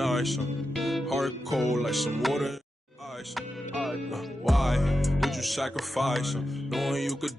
nice. Heart cold like some water. Ice. Why would you sacrifice? Knowing you could.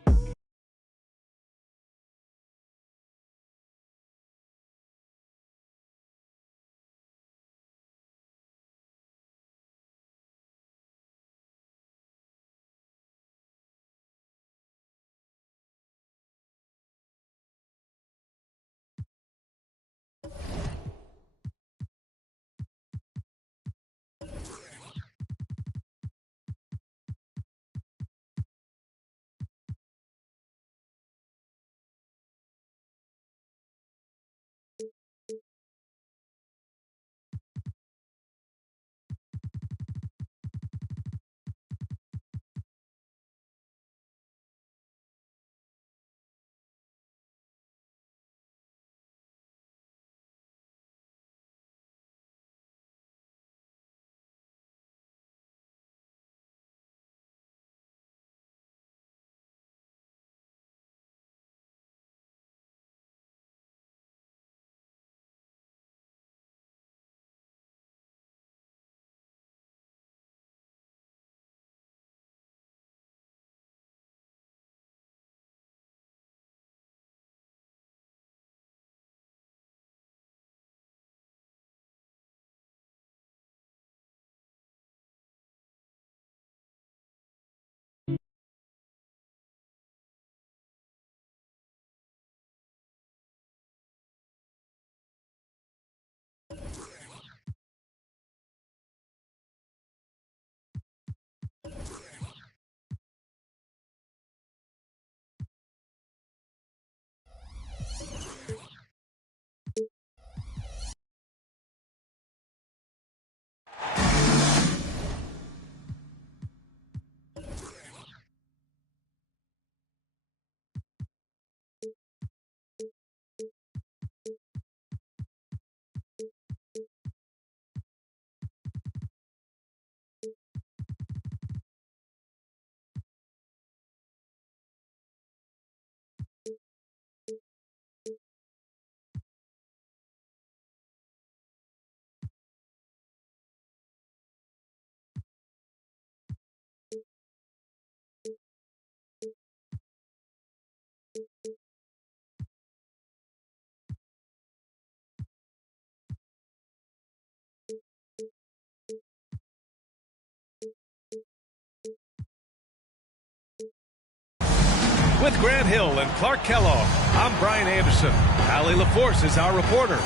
With Grant Hill and Clark Kellogg, I'm Brian Anderson. Allie LaForce is our reporter.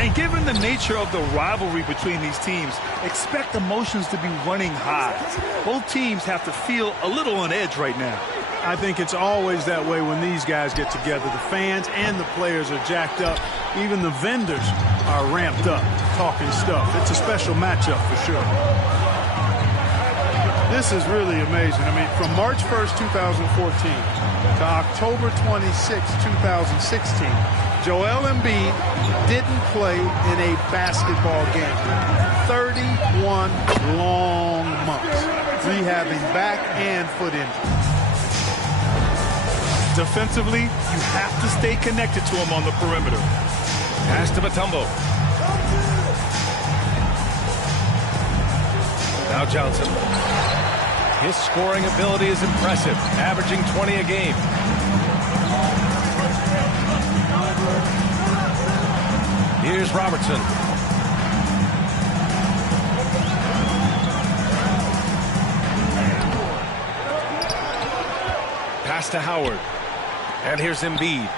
And given the nature of the rivalry between these teams, expect emotions to be running high. Both teams have to feel a little on edge right now. I think it's always that way when these guys get together. The fans and the players are jacked up. Even the vendors are ramped up, talking stuff. It's a special matchup for sure. This is really amazing. I mean, from March 1st, 2014 to October 26, 2016, Joel Embiid didn't play in a basketball game. 31 long months, rehabbing back and foot injuries. Defensively, you have to stay connected to him on the perimeter. Pass to Mutombo. Now Johnson. His scoring ability is impressive, averaging 20 a game. Here's Robertson. Pass to Howard. And here's Embiid.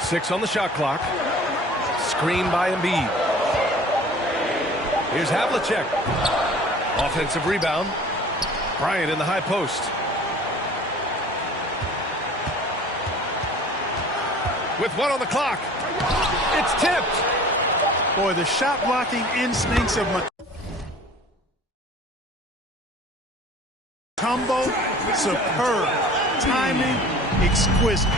6 on the shot clock. Screen by Embiid. Here's Havlicek. Offensive rebound. Bryant in the high post. With 1 on the clock. It's tipped. Boy, the shot blocking instincts of Mutombo, superb. Timing, exquisite.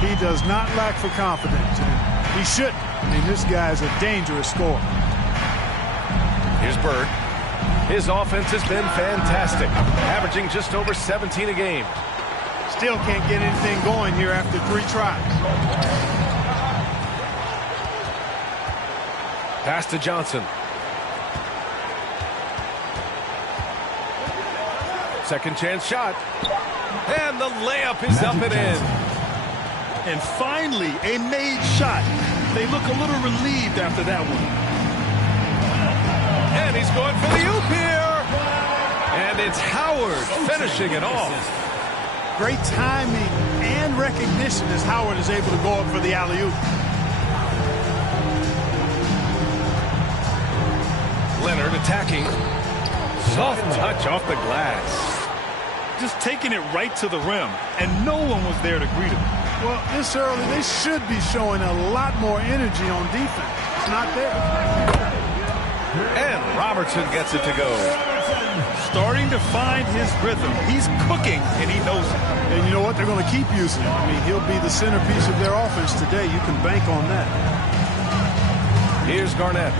He does not lack for confidence, and he shouldn't. I mean, this guy's a dangerous scorer. Here's Bird. His offense has been fantastic, averaging just over 17 a game. Still can't get anything going here after 3 tries. Pass to Johnson. Second chance shot. And the layup is up and in. And finally, a made shot. They look a little relieved after that one. And he's going for the oop here. And it's Howard finishing it off. Great timing and recognition as Howard is able to go up for the alley-oop. Leonard attacking. Soft touch off the glass. Just taking it right to the rim, and no one was there to greet him. Well, this early, they should be showing a lot more energy on defense. It's not there. And Robertson gets it to go. Starting to find his rhythm. He's cooking, and he knows it. And you know what? They're going to keep using him. I mean, he'll be the centerpiece of their offense today. You can bank on that. Here's Garnett.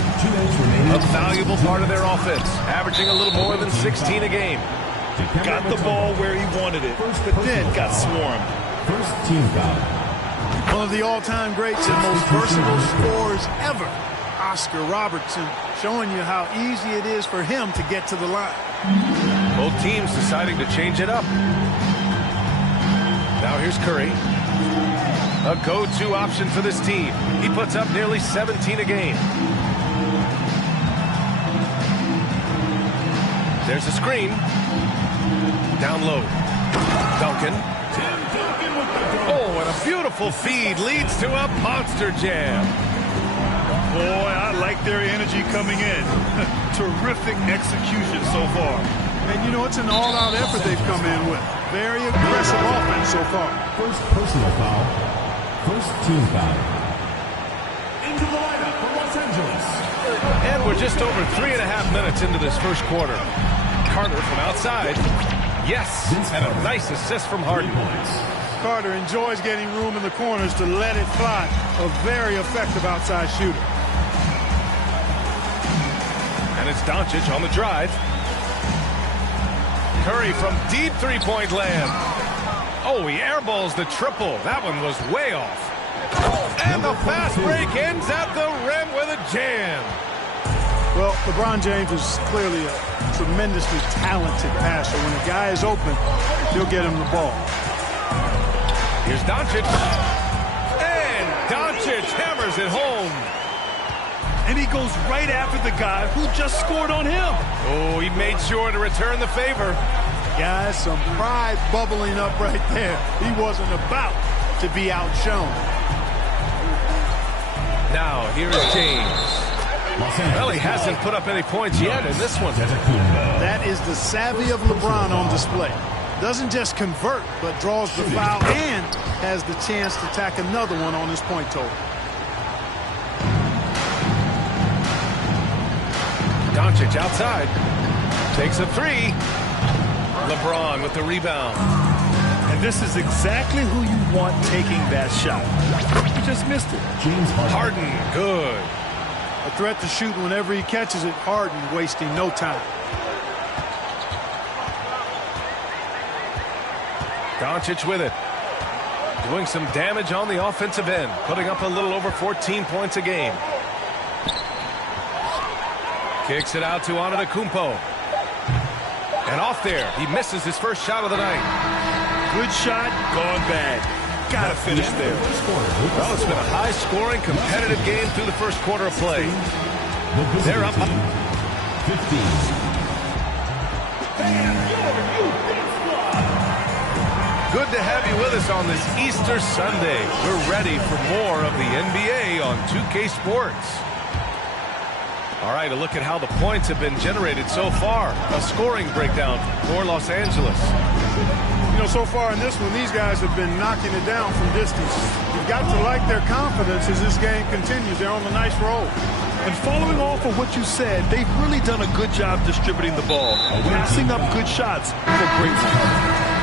A valuable part of their offense, averaging a little more than 16 a game. Got the ball where he wanted it, but then got swarmed. First team foul. One of the all-time greats and most versatile scorers ever, Oscar Robertson, showing you how easy it is for him to get to the line. Both teams deciding to change it up. Now here's Curry. A go-to option for this team. He puts up nearly 17 a game. There's a screen. Down low. Duncan. Oh, and a beautiful feed leads to a monster jam. Boy, I like their energy coming in. Terrific execution so far. And you know, it's an all-out effort they've come in with. Very aggressive offense so far. First personal foul. First team foul. Into the lineup for Los Angeles. And we're just over 3.5 minutes into this first quarter. Carter from outside. Yes, and a nice assist from Harden. Carter enjoys getting room in the corners to let it fly. A very effective outside shooter. And it's Doncic on the drive. Curry from deep three-point land. Oh, he airballs the triple. That one was way off. And the fast break ends at the rim with a jam. Well, LeBron James is clearly a tremendously talented passer. When a guy is open, he'll get him the ball. Here's Doncic. And Doncic hammers it home. And he goes right after the guy who just scored on him. Oh, he made sure to return the favor. Guys, some pride bubbling up right there. He wasn't about to be outshone. Now, here's James. Well, he hasn't put up any points yet in this one. That is the savvy of LeBron on display. Doesn't just convert, but draws the foul and has the chance to tack another one on his point total. Doncic outside. Takes a three. LeBron with the rebound. And this is exactly who you want taking that shot. He just missed it. James Harden, good. A threat to shoot whenever he catches it. Harden wasting no time. Doncic with it. Doing some damage on the offensive end. Putting up a little over 14 points a game. Kicks it out to Antetokounmpo. And off there. He misses his first shot of the night. Good shot, gone bad. Gotta finish there. Well, it's been a high-scoring, competitive game through the first quarter of play. They're up. 15. Good to have you with us on this Easter Sunday. We're ready for more of the NBA on 2K Sports. All right, a look at how the points have been generated so far. A scoring breakdown for Los Angeles. You know, so far in this one, these guys have been knocking it down from distance. You've got to like their confidence as this game continues. They're on a nice roll. And following off of what you said, they've really done a good job distributing the ball, passing up good shots for great ones.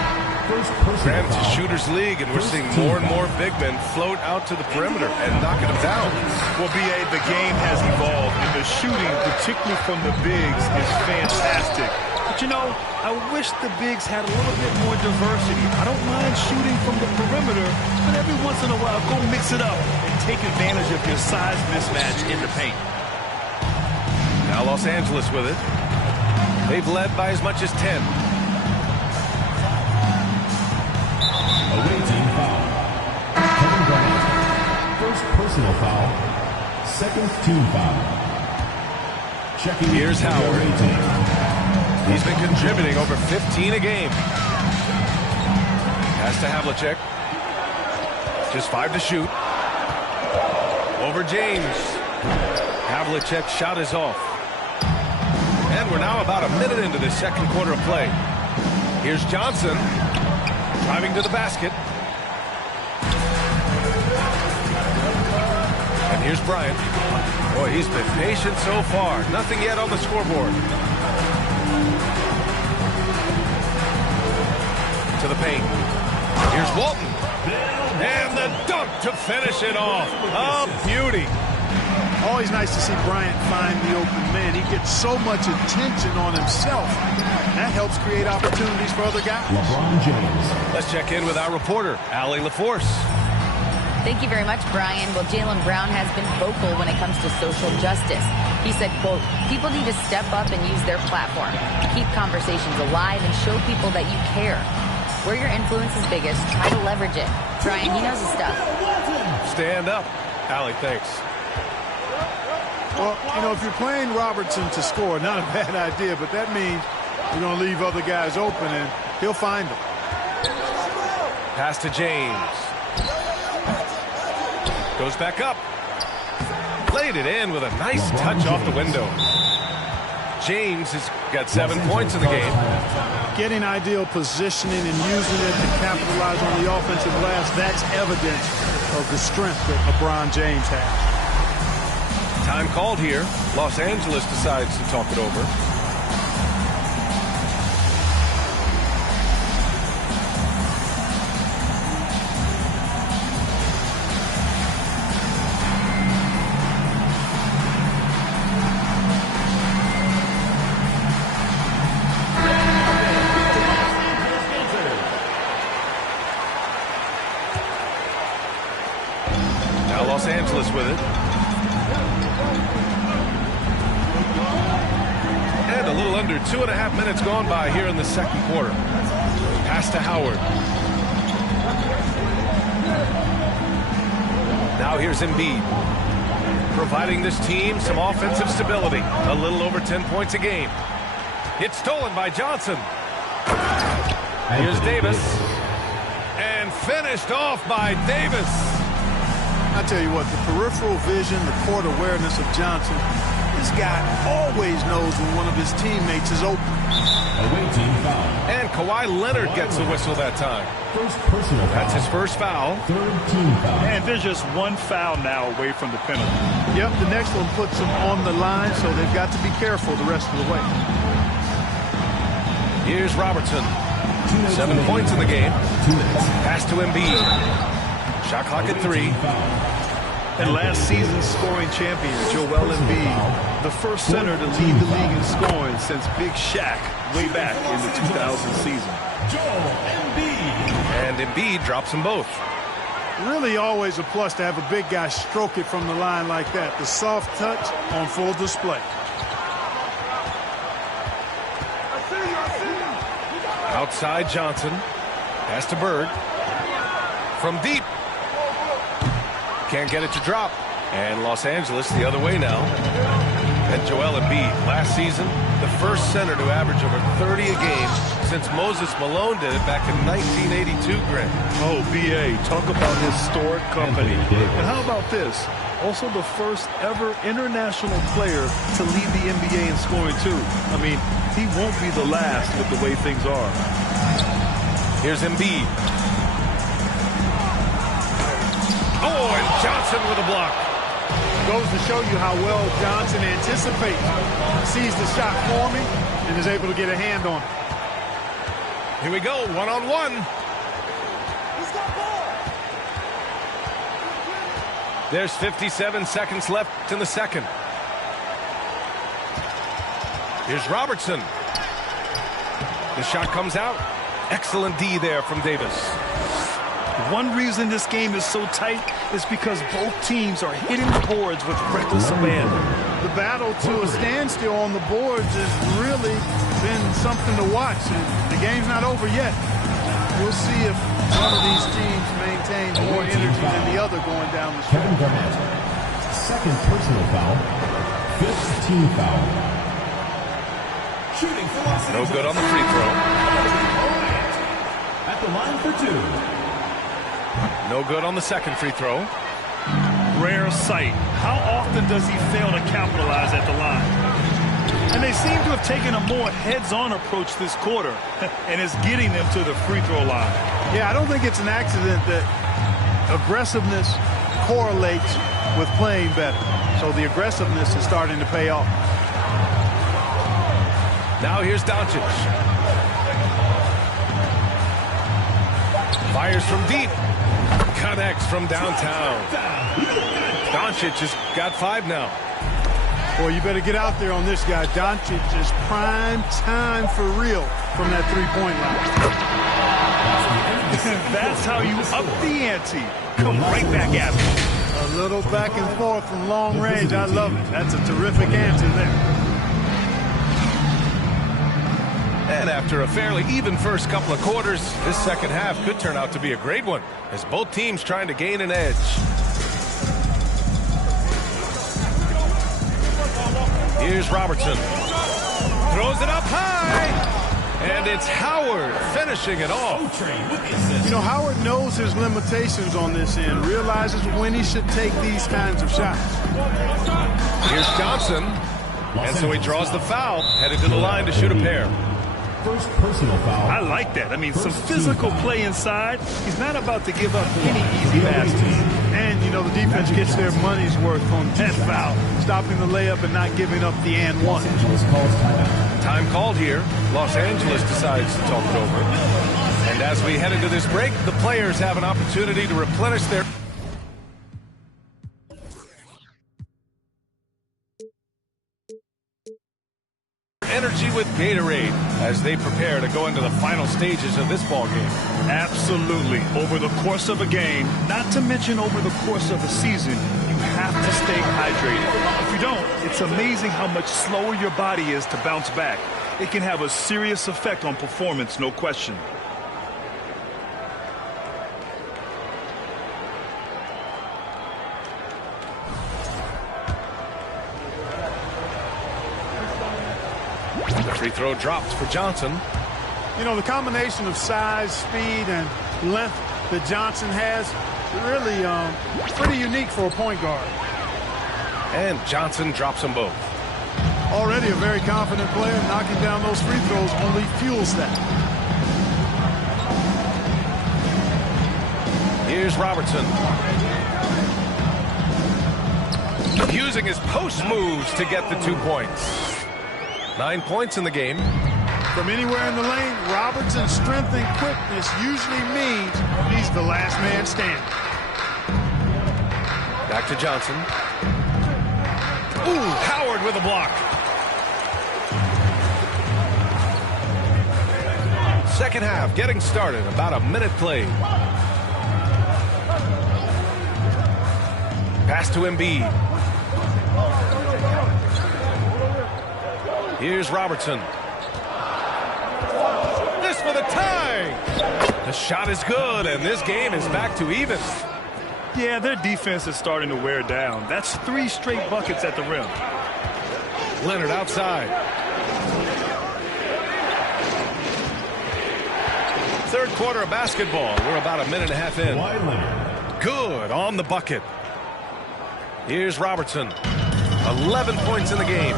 Granted, it's a shooter's league, and we're seeing more and more big men float out to the perimeter and knocking them down. Well, B.A., the game has evolved, and the shooting, particularly from the bigs, is fantastic. But, you know, I wish the bigs had a little bit more diversity. I don't mind shooting from the perimeter, but every once in a while, go mix it up and take advantage of your size mismatch in the paint. Now Los Angeles with it. They've led by as much as 10. Away team foul. Kevin Garnett. First personal foul. Second team foul. Checking. Here's Howard. He's been contributing over 15 a game. Pass to Havlicek. Just 5 to shoot. Over James. Havlicek's shot is off. And we're now about a minute into the second quarter of play. Here's Johnson. Driving to the basket. And here's Bryant. Boy, he's been patient so far. Nothing yet on the scoreboard. To the paint. Here's Walton. And the dunk to finish it off. A beauty. Always nice to see Bryant find the open man. He gets so much attention on himself. That helps create opportunities for other guys. LeBron James. Let's check in with our reporter, Allie LaForce. Thank you very much, Brian. Well, Jaylen Brown has been vocal when it comes to social justice. He said, quote, people need to step up and use their platform. Keep conversations alive and show people that you care. Where your influence is biggest, try to leverage it. Brian, he knows his stuff. Stand up. Allie, thanks. Well, you know, if you're playing Robertson to score, not a bad idea, but that means you're going to leave other guys open, and he'll find them. Pass to James. Goes back up. Laid it in with a nice touch off the window. James has got 7 points in the game. Getting ideal positioning and using it to capitalize on the offensive glass, that's evidence of the strength that LeBron James has. Time called here. Los Angeles decides to talk it over. Now Los Angeles with it. And a little under 2.5 minutes gone by here in the second quarter. Pass to Howard. Now here's Embiid. Providing this team some offensive stability. A little over 10 points a game. It's stolen by Johnson. Here's Davis. And finished off by Davis. I tell you what, the peripheral vision, the court awareness of Johnson, this guy always knows when one of his teammates is open. Away team foul. And Kawhi Leonard gets the whistle that time. First personal foul. That's his first foul. Third team foul. And there's just one foul now away from the penalty. Yep, the next one puts them on the line, so they've got to be careful the rest of the way. Here's Robertson. 7 points in the game. Pass to Embiid. Shot clock at 3. And last season's scoring champion, Joel Embiid, the first center to lead the league in scoring since Big Shaq way back in the 2000 season. Joel Embiid. And Embiid drops them both. Really always a plus to have a big guy stroke it from the line like that. The soft touch on full display. Outside Johnson. Pass to Bird. From deep. Can't get it to drop. And Los Angeles the other way now. And Joel Embiid, last season, the first center to average over 30 a game since Moses Malone did it back in 1982, Grant. Oh, B.A., talk about historic company. And how about this? Also the first ever international player to lead the NBA in scoring, too. I mean, he won't be the last with the way things are. Here's Embiid. Oh, and Johnson with a block. Goes to show you how well Johnson anticipates. Sees the shot forming and is able to get a hand on it. Here we go, one-on-one. There's 57 seconds left in the second. Here's Robertson. The shot comes out. Excellent D there from Davis. One reason this game is so tight is because both teams are hitting the boards with reckless abandon. The battle to a standstill on the boards has really been something to watch. And the game's not over yet. We'll see if one of these teams maintains more energy than the other going down the stretch. Kevin Garnett, second personal foul, fifth team foul. Shooting for Los No Angeles. good on the free throw. At the line for two. No good on the second free throw. Rare sight. How often does he fail to capitalize at the line? And they seem to have taken a more heads-on approach this quarter, and it's getting them to the free throw line. Yeah, I don't think it's an accident that aggressiveness correlates with playing better. So the aggressiveness is starting to pay off. Now here's Doncic. Fires from deep. Connects from downtown. Doncic has got 5 now. Boy, you better get out there on this guy. Doncic is prime time for real from that three-point line. That's how you up the ante. Come right back at him. A little back and forth from long range. I love it. That's a terrific answer there. And after a fairly even first couple of quarters, this second half could turn out to be a great one, as both teams trying to gain an edge. Here's Robertson. Throws it up high. And it's Howard finishing it off. You know, Howard knows his limitations on this end, realizes when he should take these kinds of shots. Here's Johnson. And so he draws the foul, headed to the line to shoot a pair. First personal foul. I like that. I mean, some physical play inside. He's not about to give up any easy baskets. And, you know, the defense gets their money's worth on that foul, stopping the layup and not giving up the and one. Los Angeles calls timeout. Time called here. Los Angeles decides to talk it over. And as we head into this break, the players have an opportunity to replenish their energy with Gatorade as they prepare to go into the final stages of this ball game. Absolutely. Over the course of a game, not to mention over the course of a season, you have to stay hydrated. If you don't, it's amazing how much slower your body is to bounce back. It can have a serious effect on performance, no question. The free throw dropped for Johnson. You know, the combination of size, speed, and length that Johnson has, really pretty unique for a point guard. And Johnson drops them both. Already a very confident player, knocking down those free throws only fuels that. Here's Robertson. Using his post moves to get the 2 points. 9 points in the game. From anywhere in the lane, Robertson's strength and quickness usually means he's the last man standing. Back to Johnson. Ooh, Howard with a block. Second half getting started. About a minute played. Pass to Embiid. Here's Robertson. This for the tie. The shot is good, and this game is back to even. Yeah, their defense is starting to wear down. That's 3 straight buckets at the rim. Leonard outside. Third quarter of basketball. We're about a minute and a half in. Good on the bucket. Here's Robertson. 11 points in the game.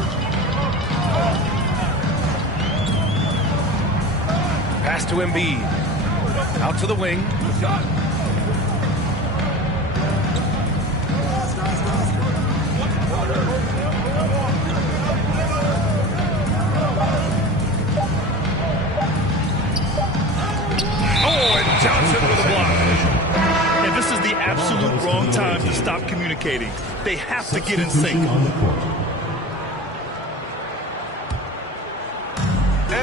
Pass to Embiid. Out to the wing. Oh, and Johnson with a block. And this is the absolute wrong time to stop communicating. They have to get in sync.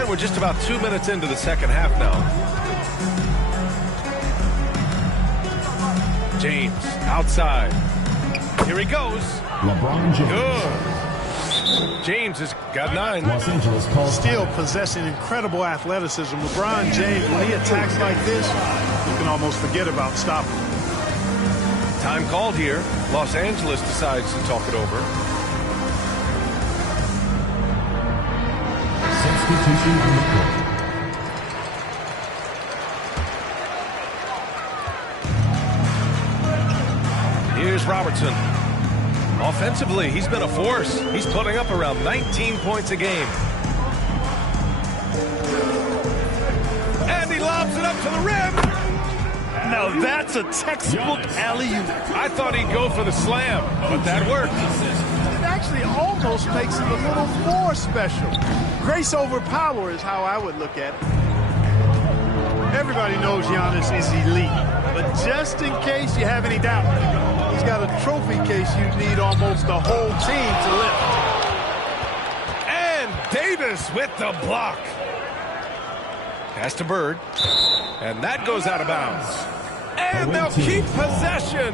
And we're just about 2 minutes into the second half now. James outside. Here he goes. LeBron James. Good. James has got 9. Los Angeles calls Still possessing incredible athleticism. LeBron James, when he attacks like this, you can almost forget about stopping him. Time called here. Los Angeles decides to talk it over. substitution on the court. Here's Robertson. Offensively, he's been a force. He's putting up around 19 points a game. And he lobs it up to the rim. Now that's a textbook alley-oop. I thought he'd go for the slam, but that worked. It actually almost makes it a little more special. Grace over power is how I would look at it. Everybody knows Giannis is elite, but just in case you have any doubt, he's got a trophy case you need almost the whole team to lift. And Davis with the block. Pass to Bird. And that goes out of bounds. And they'll keep possession.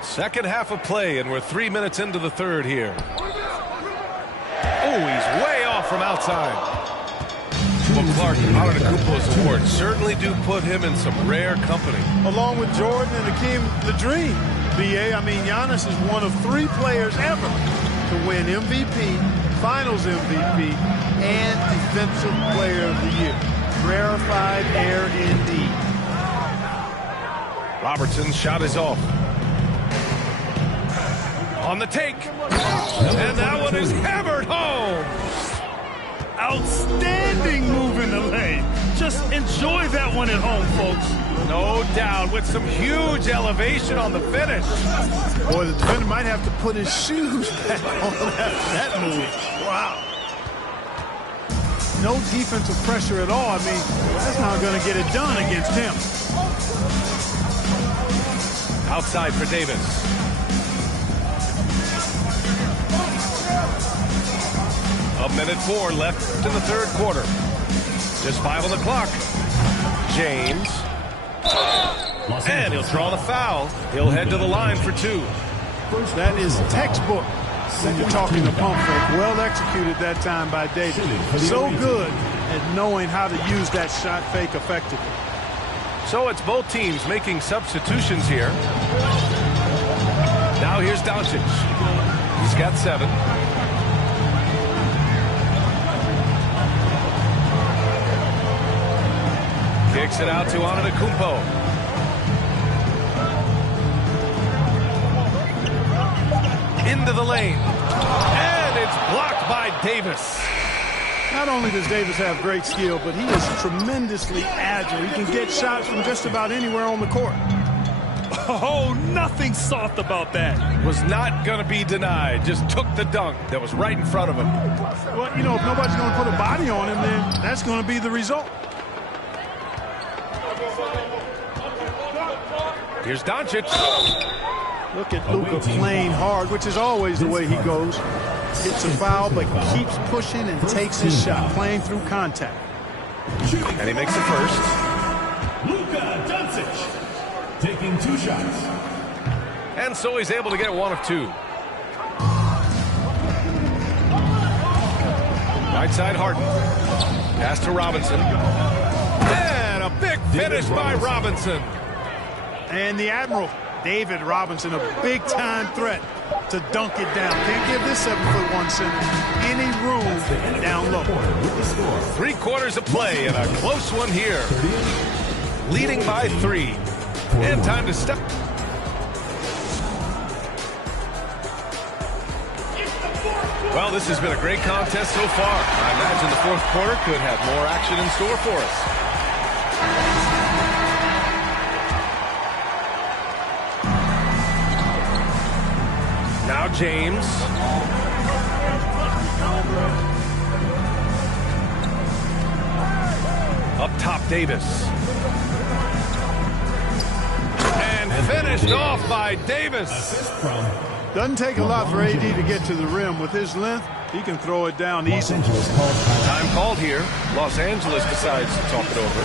Second half of play, and we're 3 minutes into the third here. Oh, he's way off from outside. Well, Clark, Antetokounmpo's awards certainly do put him in some rare company. Along with Jordan and Hakeem the Dream, BA, I mean, Giannis is one of 3 players ever to win MVP, Finals MVP, and Defensive Player of the Year. Rarefied air indeed. Robertson's shot is off. On the take. And that one is hammered home. Outstanding move in the lane. Just enjoy that one at home, folks. No doubt, with some huge elevation on the finish. Boy, the defender might have to put his shoes back on after that move. Wow. No defensive pressure at all. I mean, that's not going to get it done against him. Outside for Davis. A minute 4 left in the third quarter. Just 5 on the clock. James. And he'll draw the foul. He'll head to the line for 2. That is textbook when you're talking to pump fake. Well executed that time by Davis. So good at knowing how to use that shot fake effectively. So it's both teams making substitutions here. Now here's Doncic. He's got 7. Kicks it out to Antetokounmpo. Into the lane. And it's blocked by Davis. Not only does Davis have great skill, but he is tremendously agile. He can get shots from just about anywhere on the court. Oh, nothing soft about that. Was not going to be denied. Just took the dunk that was right in front of him. Well, you know, if nobody's going to put a body on him, then that's going to be the result. Here's Doncic. Look at Luka playing hard, which is always the way he goes. Gets a foul, but keeps pushing and takes his shot, playing through contact. And he makes the first. Luka Doncic taking 2 shots. And so he's able to get 1 of 2. Right side Harden. Pass to Robinson. And a big finish by Robinson. And the Admiral, David Robinson, a big-time threat to dunk it down. Can't give this 7'1" center any room down low. 3 quarters of play and a close one here. Leading by 3. And time to step. Well, this has been a great contest so far. I imagine the fourth quarter could have more action in store for us. Now James. Up top, Davis. And finished off by Davis. Assist from Doesn't take a lot for AD to get to the rim. With his length, he can throw it down easily. Time called here. Los Angeles decides to talk it over.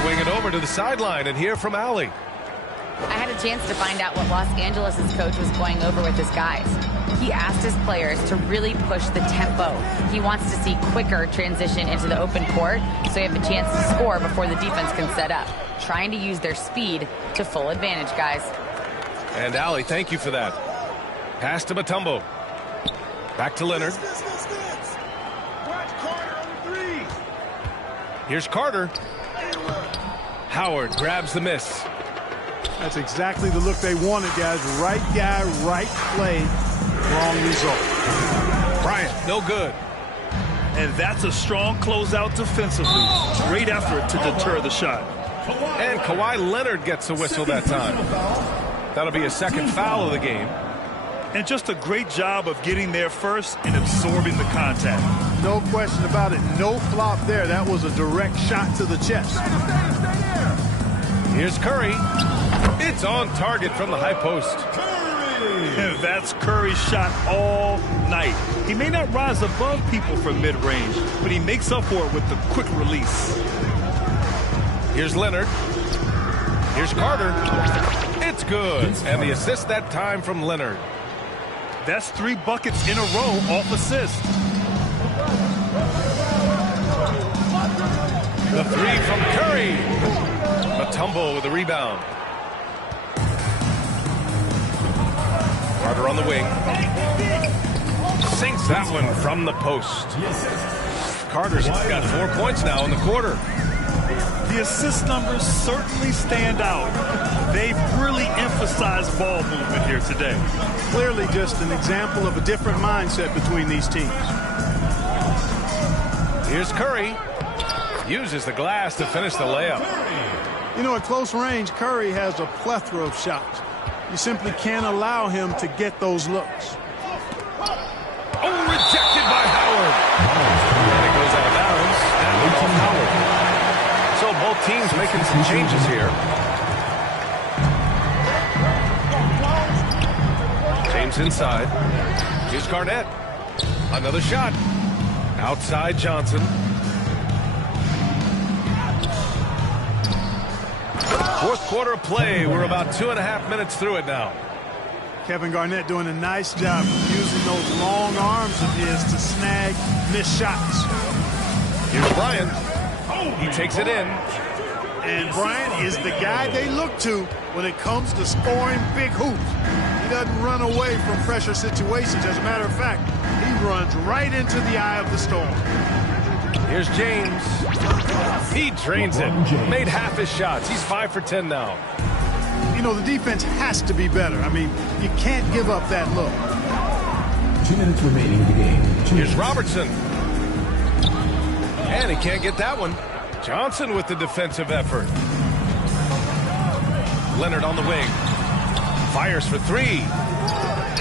Swing it over to the sideline and hear from Allie. I had a chance to find out what Los Angeles' coach was going over with his guys. He asked his players to really push the tempo. He wants to see quicker transition into the open court so they have a chance to score before the defense can set up. Trying to use their speed to full advantage, guys. And Allie, thank you for that. Pass to Mutombo. Back to Leonard. Here's Carter. Howard grabs the miss. That's exactly the look they wanted, guys. Right guy, right play, wrong result. Bryant, no good. And that's a strong closeout defensively. Great effort to deter the shot. And Kawhi Leonard gets a whistle that time. That'll be a second foul of the game. And just a great job of getting there first and absorbing the contact. No question about it. No flop there. That was a direct shot to the chest. Here's Curry. It's on target from the high post. And that's Curry's shot all night. He may not rise above people from mid-range, but he makes up for it with the quick release. Here's Leonard. Here's Carter. It's good. And the assist that time from Leonard. That's 3 buckets in a row off assist. The 3 from Curry. Mutombo with the rebound. Carter on the wing. Sinks that one from the post. Carter's got 4 points now in the quarter. The assist numbers certainly stand out. They've really emphasized ball movement here today. Clearly just an example of a different mindset between these teams. Here's Curry. Uses the glass to finish the layup. You know, at close range, Curry has a plethora of shots. You simply can't allow him to get those looks. Oh, rejected by Howard. And it goes out of bounds. That one off Howard. So both teams making some changes here. James inside. Here's Garnett. Another shot. Outside Johnson. Fourth quarter of play. We're about 2.5 minutes through it now. Kevin Garnett doing a nice job using those long arms of his to snag missed shots. Here's Bryant. He takes it in. And Bryant is the guy they look to when it comes to scoring big hoops. He doesn't run away from pressure situations. As a matter of fact, he runs right into the eye of the storm. Here's James. He drains it. Made half his shots. He's 5 for 10 now. You know, the defense has to be better. I mean, you can't give up that look. 2 minutes remaining in the game. Here's Robertson. And he can't get that one. Johnson with the defensive effort. Leonard on the wing. Fires for 3.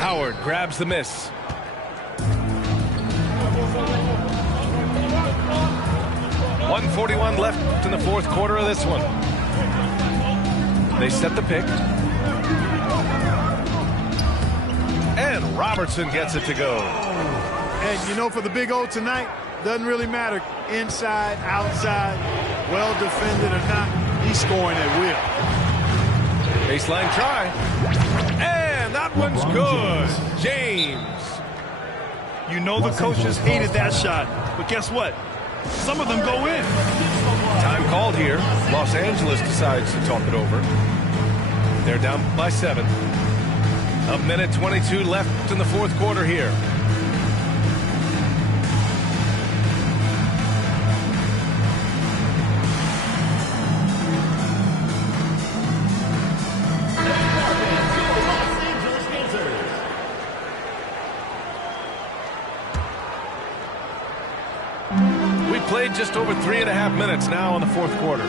Howard grabs the miss. .141 left in the fourth quarter of this one. They set the pick. And Robertson gets it to go. And, you know, for the Big O tonight, doesn't really matter inside, outside, well defended or not, he's scoring at will. Baseline try. And that one's good. James. You know the coaches hated that shot, but guess what? Some of them go in. Time called here. Los Angeles decides to talk it over. They're down by 7. 1:22 left in the fourth quarter here. just over 3.5 minutes now in the fourth quarter.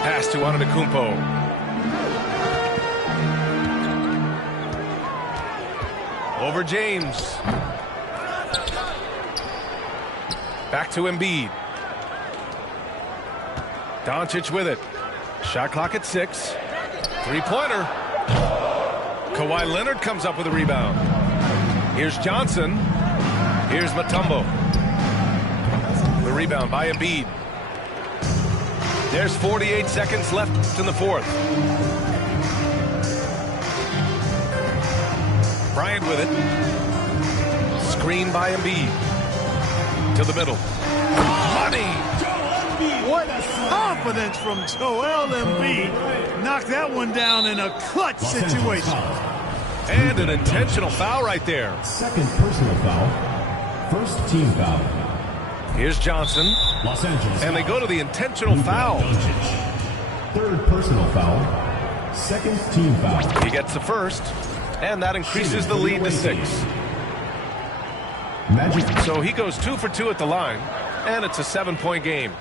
Pass to Antetokounmpo. Over James. Back to Embiid. Doncic with it. Shot clock at 6. Three-pointer. Kawhi Leonard comes up with a rebound. Here's Johnson. Here's Mutombo. The rebound by Embiid. There's 48 seconds left in the fourth. Bryant with it. Screen by Embiid. To the middle. Money! What confidence from Joel Embiid. Knocked that one down in a clutch situation. And an intentional foul right there. Second personal foul. First team foul. Here's Johnson. Los Angeles. And they go to the intentional foul. Third personal foul. Second team foul. He gets the first, and that increases the lead to 6. Magic. So he goes 2 for 2 at the line, and it's a 7-point game.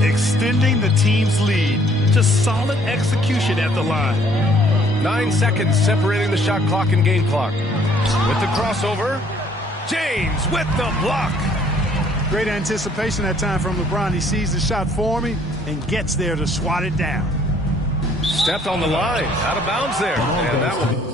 Extending the team's lead. Just solid execution at the line. 9 seconds separating the shot clock and game clock. With the crossover, James with the block. Great anticipation that time from LeBron. He sees the shot forming and gets there to swat it down. Stepped on the line, out of bounds there, and that will